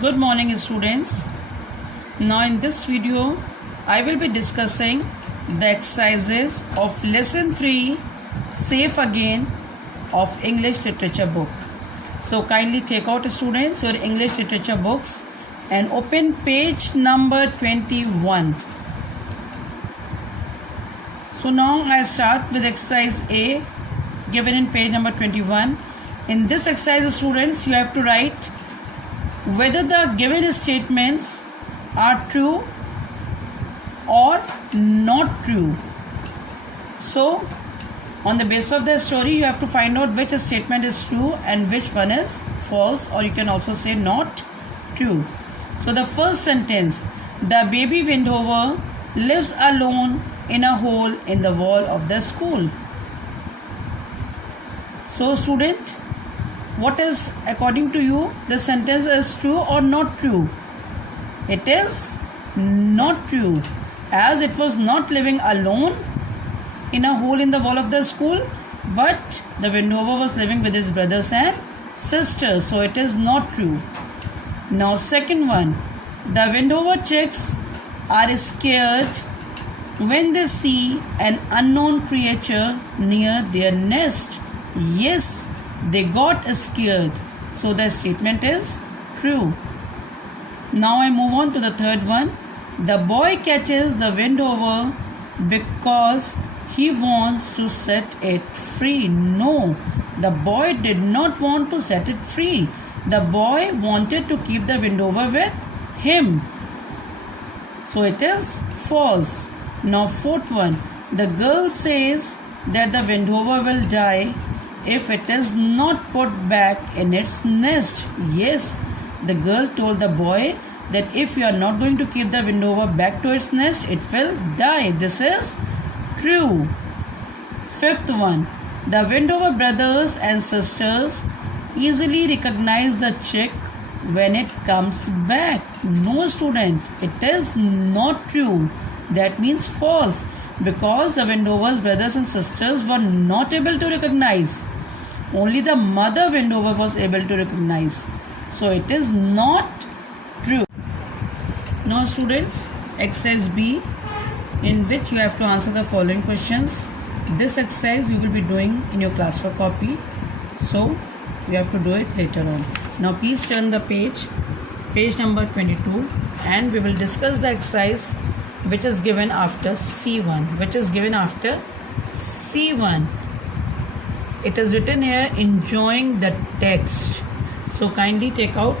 Good morning students. Now in this video I will be discussing the exercises of lesson 3 Safe Again of English literature book. So kindly take out students your English literature books and open page number 21. So now I start with exercise A given in page number 21. In this exercise students you have to write whether the given statements are true or not true. So on the basis of the story you have to find out which statement is true and which one is false, or you can also say not true. So the first sentence, the baby Wendover lives alone in a hole in the wall of the school. So student, what is according to you the sentence is true or not true? It is not true, as it was not living alone in a hole in the wall of the school, but the Wendover was living with his brothers and sisters, so it is not true. Now second one, the Wendover chicks are scared when they see an unknown creature near their nest. Yes, they got scared, so the statement is true. Now I move on to the third one. The boy catches the Wendover because he wants to set it free. No, the boy did not want to set it free. The boy wanted to keep the Wendover with him. So it is false. Now fourth one. The girl says that the Wendover will die if it is not put back in its nest. Yes, the girl told the boy that if you are not going to keep the Wendover back to its nest, it will die. This is true. Fifth one, the Wendover brothers and sisters easily recognize the chick when it comes back. No student, it is not true. That means false, because the Wendover's brothers and sisters were not able to recognize. Only the mother Wendover was able to recognize. So it is not true. Now students, exercise B, in which you have to answer the following questions. This exercise you will be doing in your class for copy, so you have to do it later on. Now please turn the page number 22, and we will discuss the exercise which is given after C1. It is written here, enjoying the text. So kindly take out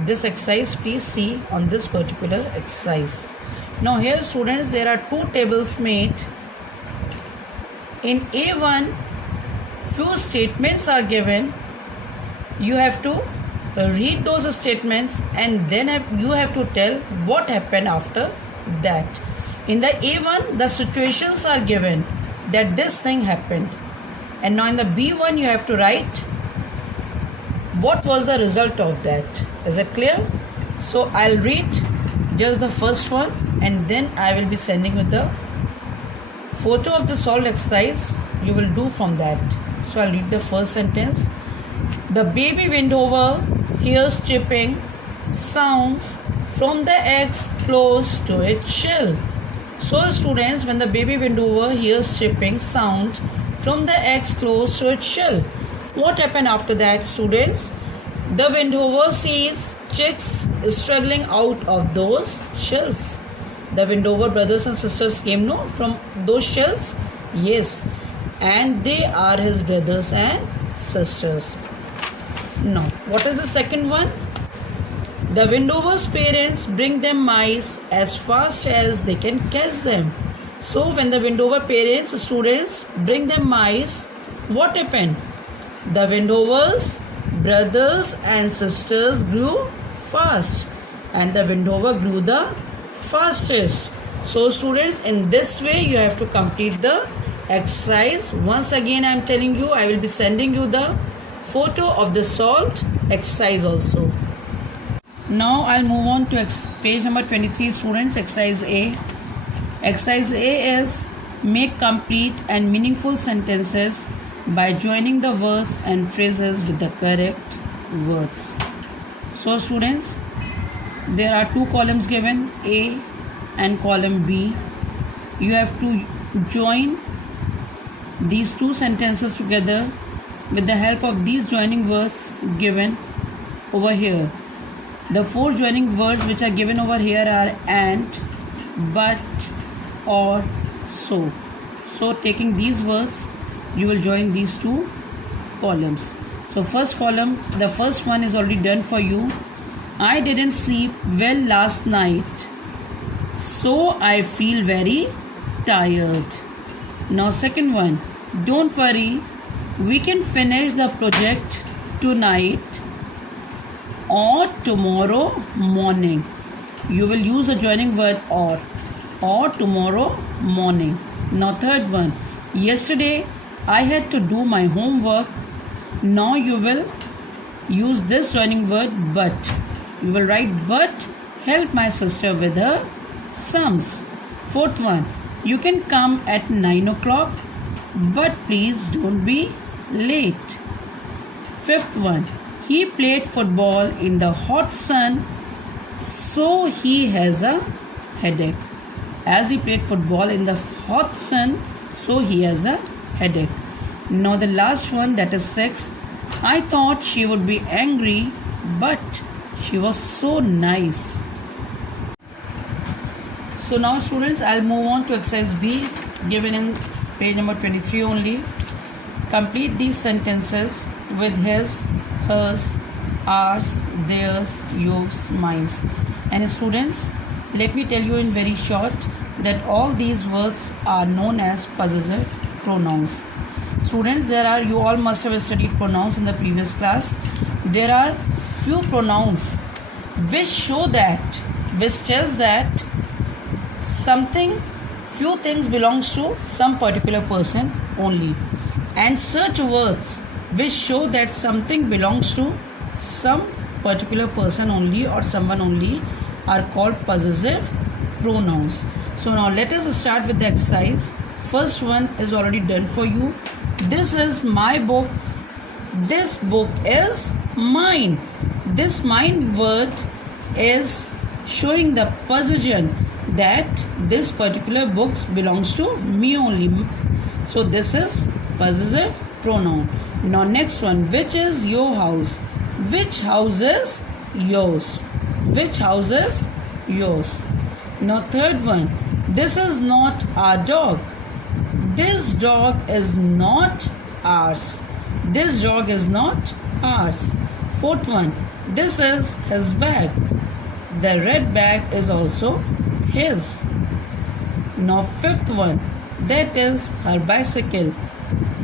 this exercise. Please see on this particular exercise. Now here students, there are two tables made. In A1, few statements are given. You have to read those statements and then you have to tell what happened after that. In the A1, the situations are given that this thing happened. And now in the B1, you have to write what was the result of that. Is it clear? So I'll read just the first one and then I will be sending you the photo of the solved exercise. You will do from that. So I'll read the first sentence. The baby Wendover hears chipping sounds from the eggs close to its shell. So students, when the baby Wendover hears chipping sound from the eggs close to its shell, what happened after that students? The Wendover sees chicks struggling out of those shells. The Wendover brothers and sisters came from those shells. Yes, and they are his brothers and sisters. Now, what is the second one? The Wendover's parents bring them mice as fast as they can catch them. So when the Wendover parents, students, bring them mice, what happened? The Wendover's brothers and sisters grew fast, and the Wendover grew the fastest. So students, in this way you have to complete the exercise. Once again I am telling you, I will be sending you the photo of the solved exercise also. Now I'll move on to page number 23 students, exercise A. Exercise A is make complete and meaningful sentences by joining the words and phrases with the correct words. So students, there are two columns given, A and column B. You have to join these two sentences together with the help of these joining words given over here. The four joining words which are given over here are and, but, or, so. So taking these words, you will join these two columns. So first column, the first one is already done for you. I didn't sleep well last night, so I feel very tired. Now second one, don't worry, we can finish the project tonight or tomorrow morning. You will use a joining word or tomorrow morning. Now third one, yesterday I had to do my homework. Now you will use this joining word but. You will write but help my sister with her sums. Fourth one, you can come at 9 o'clock but please don't be late. Fifth one, he played football in the hot sun, so he has a headache. As he played football in the hot sun, so he has a headache. Now the last one, that is sixth. I thought she would be angry, but she was so nice. So now students, I'll move on to exercise B given in page number 23 only. Complete these sentences with his, hers, ours, theirs, yours, mine's. And students, let me tell you in very short that all these words are known as possessive pronouns. Students, you all must have studied pronouns in the previous class. There are few pronouns which tells that something, few things belongs to some particular person only. And such words which show that something belongs to some particular person only or someone only are called possessive pronouns. So now let us start with the exercise. First one is already done for you. This is my book. This book is mine. This mine word is showing the possession that this particular book belongs to me only. So this is possessive pronoun. Now next one, which is your house? Which house is yours? Which house is yours? Now third one, this is not our dog. This dog is not ours. This dog is not ours. Fourth one, this is his bag. The red bag is also his. Now fifth one, that is her bicycle.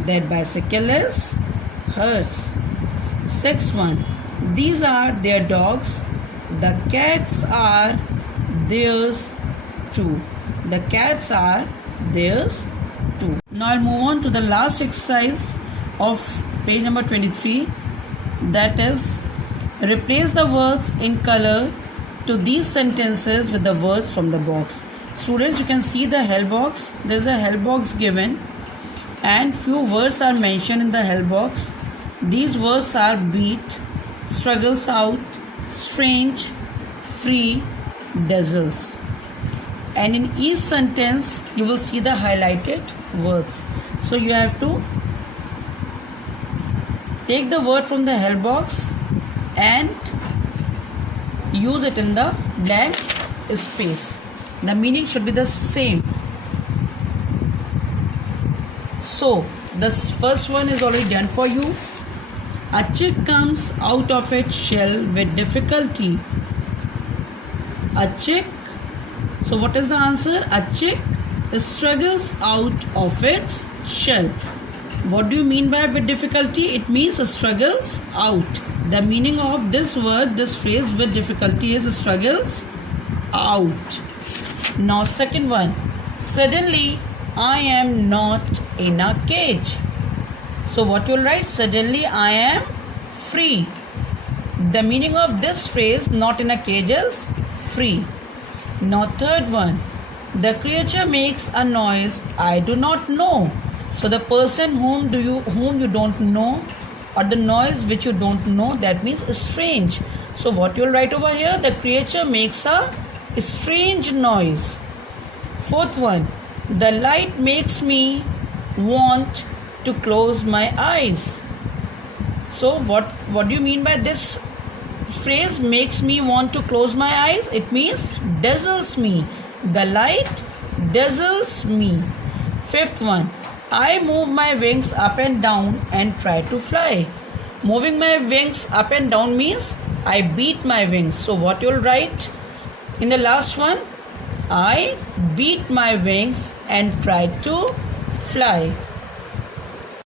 That bicycle is hers. Sixth one, these are their dogs. The cats are theirs too. The cats are theirs too. Now I'll move on to the last exercise of page number 23. That is, replace the words in color to these sentences with the words from the box. Students, you can see the hell box. There is a hell box given and few words are mentioned in the hell box. These words are beat, struggles out, strange, free, dazzles. And in each sentence you will see the highlighted words. So you have to take the word from the hell box and use it in the blank space. The meaning should be the same. So the first one is already done for you. A chick comes out of its shell with difficulty. A chick. So what is the answer? A chick struggles out of its shell. What do you mean by with difficulty? It means struggles out. The meaning of this word, this phrase with difficulty is struggles out. Now second one. Suddenly I am not in a cage. So what you will write? Suddenly I am free. The meaning of this phrase, not in a cage, is free. Now third one. The creature makes a noise I do not know. So the person whom you don't know, or the noise which you don't know, that means strange. So what you'll write over here? The creature makes a strange noise. Fourth one, the light makes me want to close my eyes. So what do you mean by this phrase, makes me want to close my eyes? It means dazzles me. The light dazzles me. Fifth one, I move my wings up and down and try to fly. Moving my wings up and down means I beat my wings. So what you'll write in the last one? I beat my wings and try to fly.